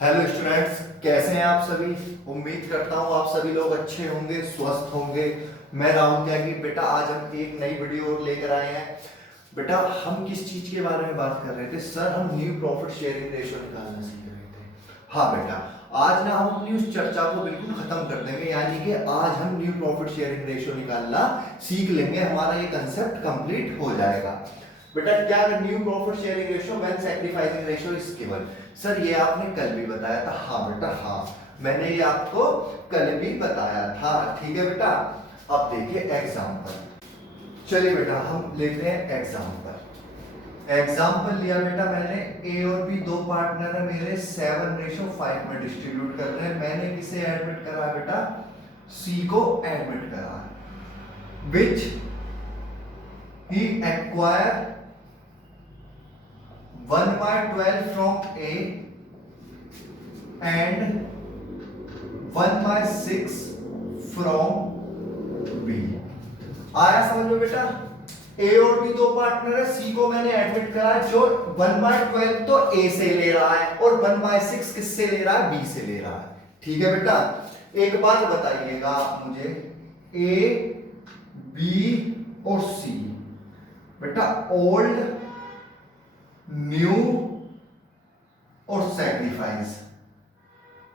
Hello students, कैसे हैं आप सभी। उम्मीद करता हूँ आप सभी लोग अच्छे होंगे, स्वस्थ होंगे। मैं राहुल त्यागी। बेटा आज हम एक नई वीडियो लेकर आए हैं। बेटा हम किस चीज के बारे में बात कर रहे थे सर? हम न्यू प्रॉफिट शेयरिंग रेशियो निकालना सीख रहे थे। हाँ बेटा, आज ना हम अपनी उस चर्चा को बिल्कुल खत्म कर देंगे, यानी कि आज हम न्यू प्रॉफिट शेयरिंग रेशियो निकालना सीख लेंगे। हमारा ये कंसेप्ट कंप्लीट हो जाएगा। बेटा क्या new profit sharing ratio when sacrificing ratio is given. Sir ये आपने कल भी बताया था। हाँ बेटा हाँ, मैंने ये आपको कल भी बताया था। ठीक है बेटा, अब देखिए एग्जांपल। चलिए बेटा हम लेते हैं एग्जांपल। एग्जांपल लिया बेटा मैंने, ए और बी दो पार्टनर है मेरे, 7:5 में डिस्ट्रीब्यूट कर रहे हैं। मैंने किसे एडमिट करा बेटा? सी को एडमिट करा, विच ही acquire 1/12 from A and 1/6 from B। आया समझ में बेटा? ए और बी दो पार्टनर है, सी को मैंने एडमिट करा, जो 1/12 तो ए से ले रहा है और 1/6 किससे ले रहा है? बी से ले रहा है। ठीक है बेटा, एक बात बताइएगा मुझे, ए बी और सी बेटा ओल्ड, न्यू और सैक्रिफाइस।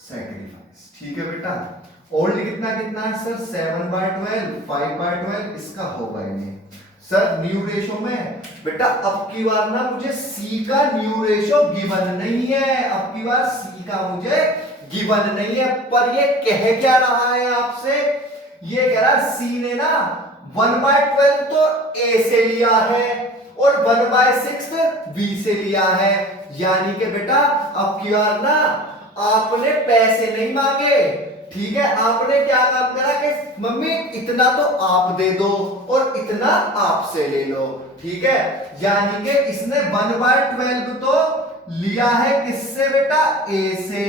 सैक्रिफाइस ठीक है बेटा। ओल्ड कितना कितना है सर? 7/12, 5/12, इसका होगा ही नहीं। सर न्यू रेशो में बेटा अब की बार ना मुझे सी का न्यू रेशो गिवन नहीं है, अब की बार सी का मुझे गिवन नहीं है। पर ये कह क्या रहा है आपसे? ये कह रहा है सी ने ना 1/12 तो ए से लिया है और 1/6 बी से लिया है। यानी कि बेटा अब की बार ना आपने पैसे नहीं मांगे, ठीक है, आपने क्या काम करा कि मम्मी इतना तो आप दे दो और इतना आपसे ले लो। ठीक है, यानी कि इसने 1/12 तो लिया है किससे बेटा? ए से,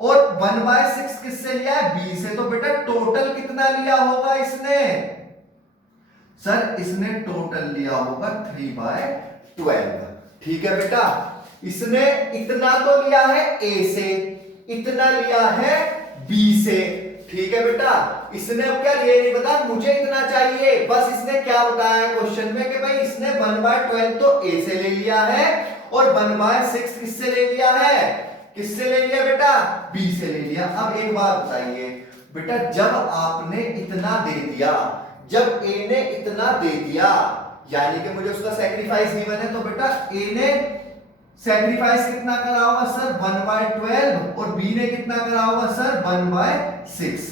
और 1/6 किससे लिया है? बी से। तो बेटा टोटल कितना लिया होगा इसने? सर इसने टोटल लिया होगा 3/12। ठीक है बेटा, इसने इतना तो लिया है ए से, इतना लिया है बी से। ठीक है बेटा, इसने अब क्या ये नहीं बताया मुझे इतना चाहिए, बस इसने क्या बताया क्वेश्चन में कि भाई इसने 1/12 तो ए से ले लिया है और 1/6 किससे ले लिया है? किससे ले लिया बेटा? बी से ले लिया। अब एक बात बताइए बेटा, जब आपने इतना दे दिया, जब ए ने इतना दे दिया, यानी कि मुझे उसका सैक्रिफाइस गिवन है, तो बेटा ए ने सैक्रिफाइस कितना करा होगा सर? 1/12, और बी ने कितना करा होगा सर? 1/6।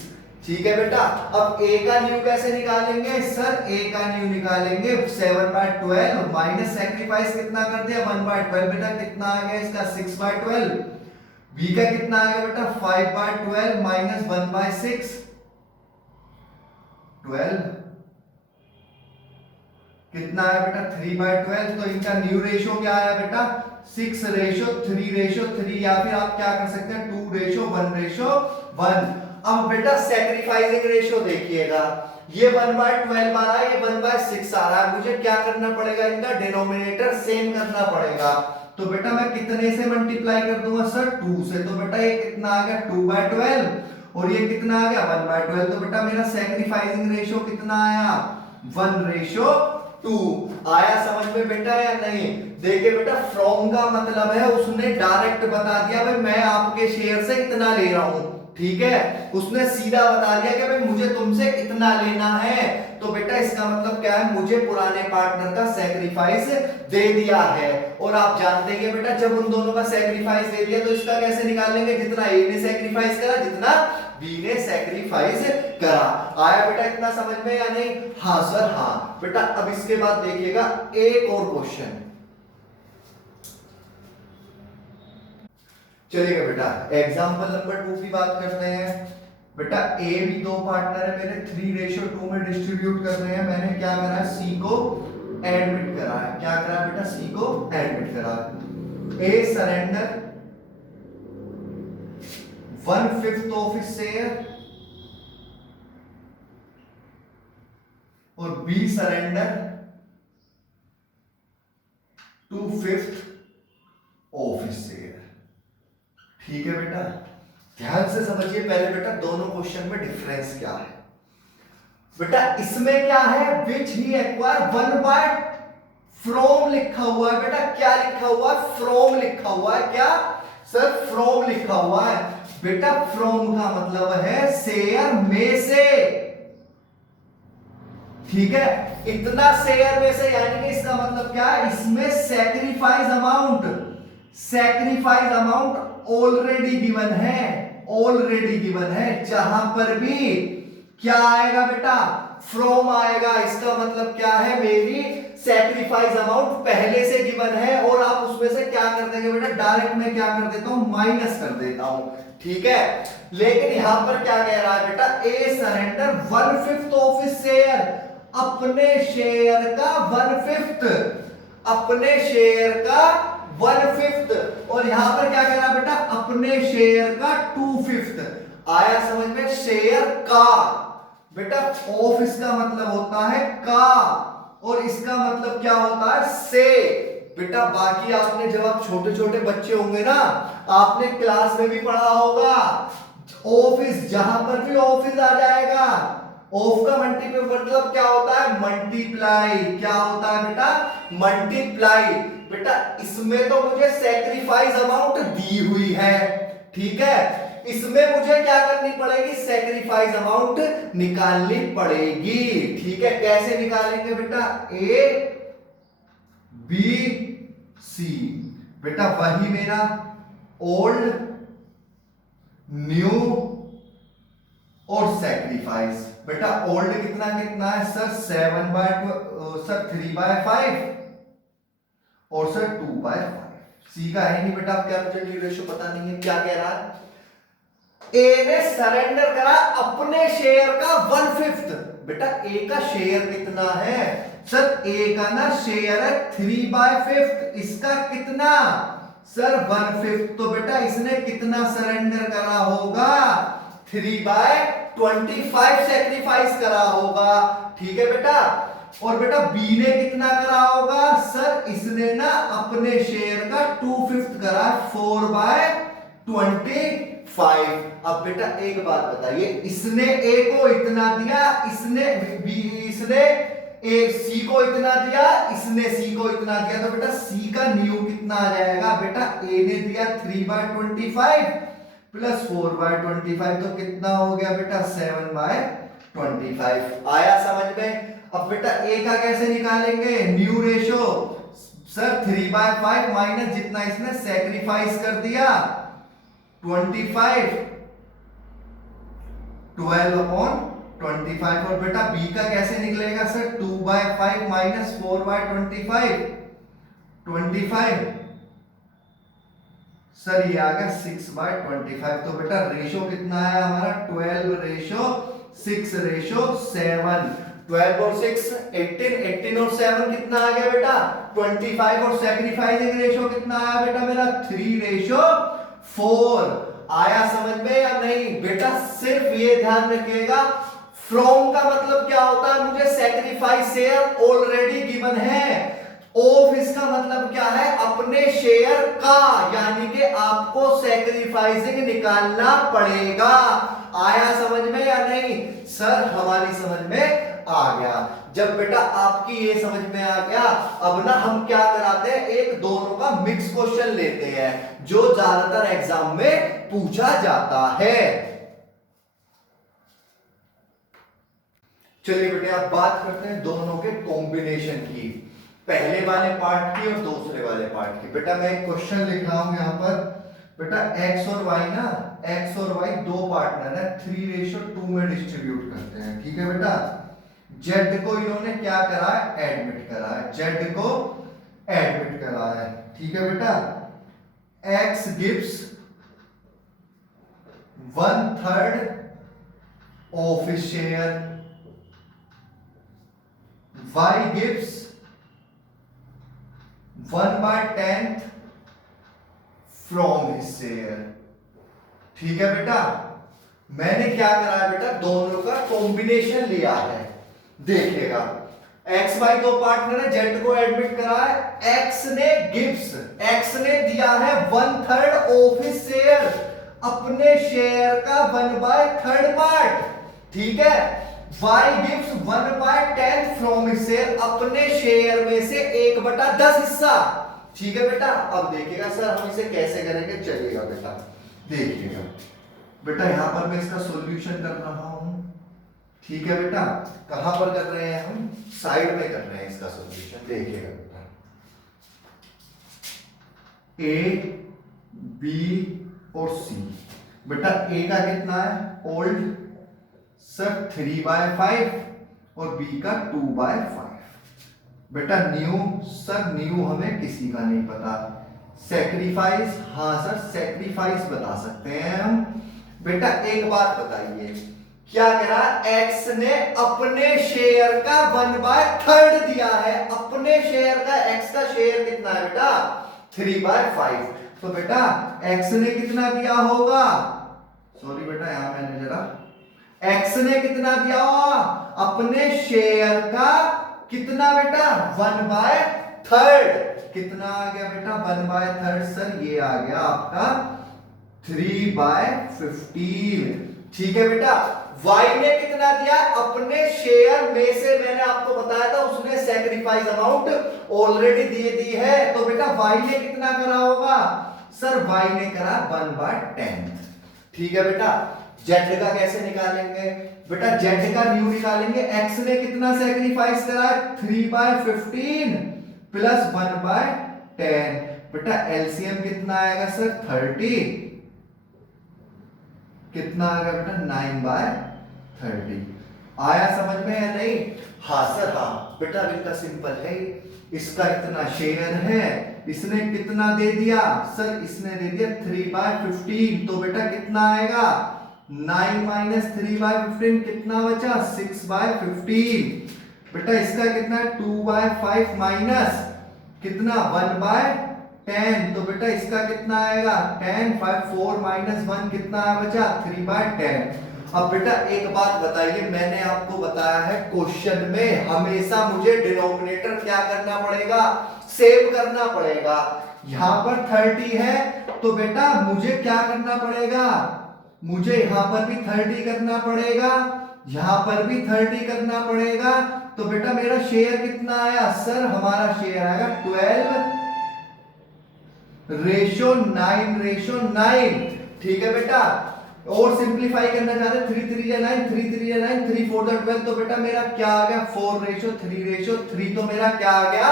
ठीक है बेटा, अब ए का न्यू कैसे निकालेंगे सर? ए का न्यू निकालेंगे 7/12 माइनस सैक्रिफाइस कितना कर दिया? 1/12। बेटा कितना आ गया इसका? 6/12। बी का कितना आ गया बेटा? 5/12 माइनस 1/6, 12। कितना आया बेटा? 3/12। तो इनका न्यू रेशियो क्या आया बेटा? 6:3:3, या फिर आप क्या कर सकते हैं 2:1:1। अब बेटा सैक्रिफाइसिंग रेशियो देखिएगा, ये 1/12 आ रहा है, ये 1/6 आ रहा है। मुझे क्या करना पड़ेगा? इनका डिनोमिनेटर सेम करना पड़ेगा। तो बेटा मैं कितने से मल्टीप्लाई कर दूंगा सर? 2 से। तो बेटा ये कितना आ गया? 2/12, और ये कितना आ गया? 1/12। तो बेटा मेरा सैक्रिफाइसिंग रेशियो कितना आया? 1:2 आया। समझ में बेटा या नहीं? देखिए बेटा फ्रॉम का मतलब है उसने डायरेक्ट बता दिया भाई मैं आपके शेयर से इतना ले रहा हूं। ठीक है, उसने सीधा बता दिया कि भाई मुझे तुमसे इतना लेना है। तो बेटा इसका मतलब क्या है? मुझे पुराने पार्टनर का सैक्रिफाइस दे दिया है। और आप जानते हैं बेटा जब उन दोनों का सैक्रिफाइस दे दिया तो इसका कैसे निकालेंगे? जितना ए ने सैक्रिफाइस करा, जितना बी ने सैक्रिफाइस करा। आया बेटा इतना समझ में या नहीं? हाँ सर हाँ। बेटा अब इसके बाद देखिएगा एक और क्वेश्चन। चलिएगा बेटा एग्जांपल नंबर 2 की बात करते हैं। बेटा ए बी दो पार्टनर है मेरे, 3:2 में डिस्ट्रीब्यूट कर रहे हैं। मैंने क्या करा है? सी को एडमिट करा है। क्या करा है बेटा? सी को एडमिट करा है। A surrender 1/5 of his share और B surrender 2/5 of his share. ठीक है बेटा, ध्यान से समझिए पहले बेटा दोनों क्वेश्चन में डिफरेंस क्या है। बेटा इसमें क्या है, विच ही एक्वायर वन बाय फ्रॉम लिखा हुआ है। बेटा क्या लिखा हुआ है, फ्रॉम लिखा हुआ है। क्या सर, फ्रॉम लिखा हुआ है। बेटा फ्रॉम का मतलब है शेयर में से, ठीक है, इतना शेयर में से, यानी कि इसका मतलब क्या है, इसमें सैक्रिफाइस अमाउंट ऑलरेडी गिवन है, ऑलरेडी गिवन है। जहां पर भी क्या आएगा बेटा, फ्रॉम आएगा, इसका मतलब क्या है, मेरी सैक्रिफाइस अमाउंट पहले से गिवन है और आप उसमें से क्या कर देंगे बेटा, डायरेक्ट में क्या कर देता हूं, माइनस कर देता हूं, ठीक है। लेकिन यहां पर क्या कह रहा है बेटा, ए सरेंडर 1/5 ऑफ हिज शेयर, अपने शेयर का 1/5, अपने शेयर का 1/5, और यहां पर क्या कह रहा है बेटा, अपने शेयर का 2/5। आया समझ में, शेयर का, बेटा ऑफ इसका मतलब होता है का, और इसका मतलब क्या होता है, से। बेटा बाकी आपने जब आप छोटे छोटे बच्चे होंगे ना, आपने क्लास में भी पढ़ा होगा, ऑफिस, जहां पर भी ऑफिस आ जाएगा, ऑफ का मल्टीप्लाई मतलब क्या होता है, मल्टीप्लाई। क्या होता है बेटा, मल्टीप्लाई। बेटा इसमें तो मुझे सैक्रिफाइस अमाउंट दी हुई है, ठीक है, इसमें मुझे क्या करनी पड़ेगी, सैक्रिफाइस अमाउंट निकालनी पड़ेगी, ठीक है। कैसे निकालेंगे बेटा, ए बी सी, बेटा वही मेरा ओल्ड, न्यू और सैक्रिफाइस। बेटा ओल्ड कितना कितना है सर, 7/2, सर 3/5 और सर 2/5। सी का है नहीं बेटा, क्या मुझे न्यू रेशियो पता नहीं है, क्या कह रहा है, ए ने सरेंडर करा अपने शेयर का 1/5। बेटा ए का शेयर कितना है सर, ए का ना शेयर है 3/5, इसका कितना सर 1/5, तो बेटा इसने कितना सरेंडर करा होगा, 3/25 सैक्रिफाइस करा होगा, ठीक है बेटा। और बेटा बी ने कितना करा होगा सर, इसने ना अपने शेयर का 2/5 करा, 4/25। अब बेटा एक बात बताइए, इसने ए को इतना दिया, इसने बी, इसने ए सी को इतना दिया, इसने सी को इतना दिया, तो बेटा सी का न्यू कितना आ जाएगा, बेटा ए ने दिया 3/25 प्लस 4/25, तो कितना हो गया बेटा 7/25। आया समझ में। अब बेटा ए का कैसे निकालेंगे, न्यू रेशो, सर 3/5 माइनस जितना इसने सैक्रिफाइस कर दिया 25, 12/25, और बेटा बी का कैसे निकलेगा सर, 2/5 माइनस 4/25, 25, सर ये आ गया 6/25। तो बेटा रेशो कितना है हमारा, 12:6:7, 12 और 6 18, 18 और 7 कितना आ गया बेटा 25, और सैक्रिफाइसिंग रेशो कितना आया बेटा मेरा 3:4। आया समझ में या नहीं बेटा, सिर्फ ये ध्यान रखिएगा, फ्रॉम का मतलब क्या होता है, मुझे सैक्रिफाइस शेयर ऑलरेडी गिवन है, ऑफ इसका मतलब क्या है, अपने शेयर का, यानी कि आपको सैक्रिफाइसिंग निकालना पड़ेगा। आया समझ में या नहीं सर, हमारी समझ में आ गया। जब बेटा आपकी ये समझ में आ गया, अब ना हम क्या कराते हैं, एक दोनों का मिक्स क्वेश्चन लेते हैं जो ज्यादातर एग्जाम में पूछा जाता है। चलिए बेटे आप बात करते हैं दोनों के कॉम्बिनेशन की, पहले वाले पार्ट की और दूसरे वाले पार्ट की। बेटा मैं एक क्वेश्चन लिख रहा हूं यहां पर, बेटा x और y ना, x और y दो पार्टनर है, 3:2 में डिस्ट्रीब्यूट करते हैं, ठीक है बेटा। z को इन्होंने क्या करा है, एडमिट करा है, z को एडमिट करा है, ठीक है बेटा। x gives 1/3 of his share, y gives 1/10 from his share, ठीक है बेटा। मैंने क्या करा है बेटा, दोनों का कॉम्बिनेशन लिया है, देखिएगा एक्स वाई दो पार्टनर है, जेड को एडमिट करा है, एक्स ने गिव्स, एक्स ने दिया है 1/3 ऑफ हिज शेयर, अपने शेयर का 1/3 पार्ट, ठीक है। y gives 1/10 from his share, अपने शेयर में से 1/10 हिस्सा, ठीक है बेटा। अब देखिएगा सर हम इसे कैसे करेंगे, चलिएगा बेटा देखिएगा। बेटा यहां पर मैं इसका सॉल्यूशन कर रहा हूं, ठीक है बेटा। कहां पर कर रहे हैं हम, साइड में कर रहे हैं इसका सॉल्यूशन, देखिएगा बेटा। ए बी और सी, बेटा ए का कितना है ओल्ड सर 3/5 और बी का 2/5। बेटा न्यू सर, न्यू हमें किसी का नहीं पता। सैक्रिफाइस, हाँ सर सैक्रिफाइस बता सकते हैं हम। बेटा एक बात बताइए, क्या कह रहा है, एक्स ने अपने शेयर का 1/3 दिया है, अपने शेयर का, एक्स का शेयर कितना है बेटा 3/5। तो बेटा एक्स ने कितना दिया होगा, सॉरी बेटा यहां मैंने जरा, एक्स ने कितना दिया होगा अपने शेयर का कितना बेटा 1/3, कितना आ गया बेटा 1/3 सर, ये आ गया आपका 3/15, ठीक है बेटा। y ने कितना दिया अपने शेयर में से, मैंने आपको बताया था उसने सैक्रिफाइस अमाउंट ऑलरेडी दे दी है, तो बेटा y ने कितना करा होगा सर, y ने करा 1/10, ठीक है बेटा। z का कैसे निकालेंगे बेटा, z का न्यू निकालेंगे, x ने कितना सैक्रिफाइस करा 3/15 प्लस 1/10, बेटा एलसीएम कितना आएगा सर 30, कितना आ गया बेटा 9/30। आया समझ में या नहीं, हाँ सर हाँ बेटा इनका सिंपल है, इसका इतना शेयर है, इसने कितना दे दिया सर, इसने दे दिया 3/15, तो बेटा कितना आएगा 9 - 3/15 कितना बचा 6/15, बेटा इसका कितना है 2/5 माइनस कितना 1/10, तो बेटा इसका कितना आएगा 10, 5 4 - 1 कितना बचा 3/10। अब बेटा एक बात बताइए, मैंने आपको बताया है क्वेश्चन में हमेशा मुझे डिनोमिनेटर क्या करना पड़ेगा, सेव करना पड़ेगा। यहां पर 30 है तो बेटा मुझे क्या करना पड़ेगा, मुझे यहां पर भी 30 करना पड़ेगा, यहां पर भी 30 करना पड़ेगा, तो बेटा मेरा शेयर कितना आया सर, हमारा शेयर आएगा 12:9:9, ठीक है बेटा। और सिंपलीफाई करना चाहते हैं 3 3 9, 3 3 9, 3 4 12, तो बेटा मेरा क्या आ गया 4:3:3, तो मेरा क्या आ गया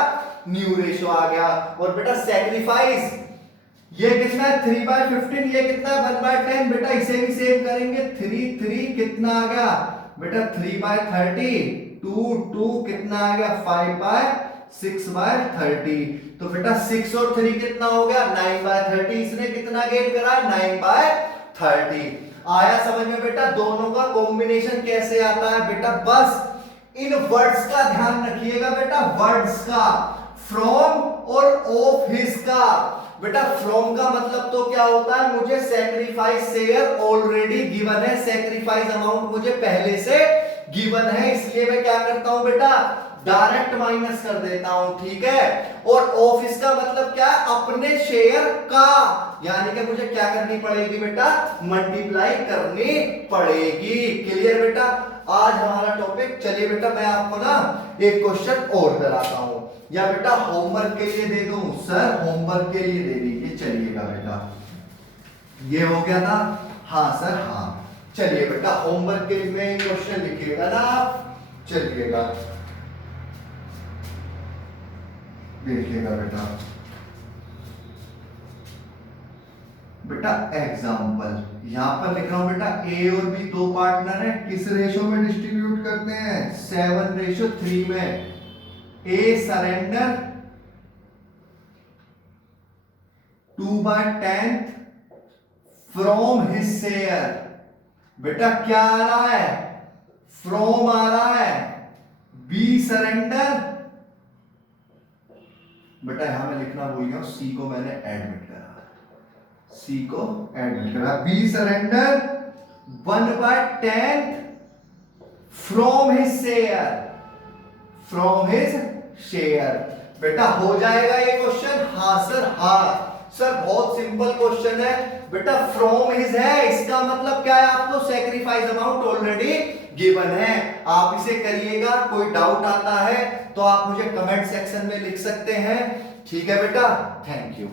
न्यू रेशो आ गया। और बेटा सैक्रिफाइस ये कितना है 3/15, ये कितना है 1/10, बेटा इसे भी सेव करेंगे 3 3 कितना आ गया बेटा 3/30, 2 2 कितना आ गया 5/6/30, तो बेटा 6 और 3 कितना हो गया 9/30, इसने कितना गेन करा 9/30। आया समझ में बेटा, दोनों का कॉम्बिनेशन कैसे आता है बेटा, बस इन वर्ड्स का ध्यान रखिएगा बेटा, वर्ड्स का, फ्रॉम और ऑफ हिज का। बेटा फ्रॉम का मतलब तो क्या होता है, मुझे सैक्रिफाइस शेयर ऑलरेडी गिवन है, सैक्रिफाइस अमाउंट मुझे पहले से गिवन है, इसलिए मैं क्या करता हूं बेटा डायरेक्ट माइनस कर देता हूं, ठीक है। और ऑफिस का मतलब क्या, अपने शेयर का, यानी कि मुझे क्या करनी पड़ेगी बेटा मल्टीप्लाई करनी पड़ेगी। क्लियर बेटा, आज हमारा टॉपिक, चलिए बेटा मैं आपको ना एक क्वेश्चन और कराता हूं, या बेटा होमवर्क के लिए दे दूं सर, होमवर्क के लिए दे दीजिए। चलिएगा बेटा, ये हो गया था, हाँ सर हाँ। चलिए बेटा होमवर्क के लिए मैं क्वेश्चन लिखिएगा ना आप, चलिएगा देखिएगा बेटा। बेटा एग्जाम्पल यहां पर लिख रहा हूं बेटा, ए और बी दो पार्टनर है, किस रेशो में डिस्ट्रीब्यूट करते हैं 7:3 में। ए सरेंडर 2/10 फ्रॉम हिज शेयर, बेटा क्या आ रहा है फ्रॉम आ रहा है, बी सरेंडर, बेटा यहां मैं लिखना भूल गया, सी को मैंने एडमिट करा, सी को एडमिट करा, B surrender 1/10 from his share, from his share. बेटा हो जाएगा ये क्वेश्चन, हाँ सर हाँ। सर बहुत सिंपल क्वेश्चन है बेटा, फ्रॉम हिज है, इसका मतलब क्या है, आपको सेक्रीफाइस अमाउंट ऑलरेडी गिवन है। आप इसे करिएगा, कोई डाउट आता है तो आप मुझे कमेंट सेक्शन में लिख सकते हैं। ठीक है बेटा, थैंक यू।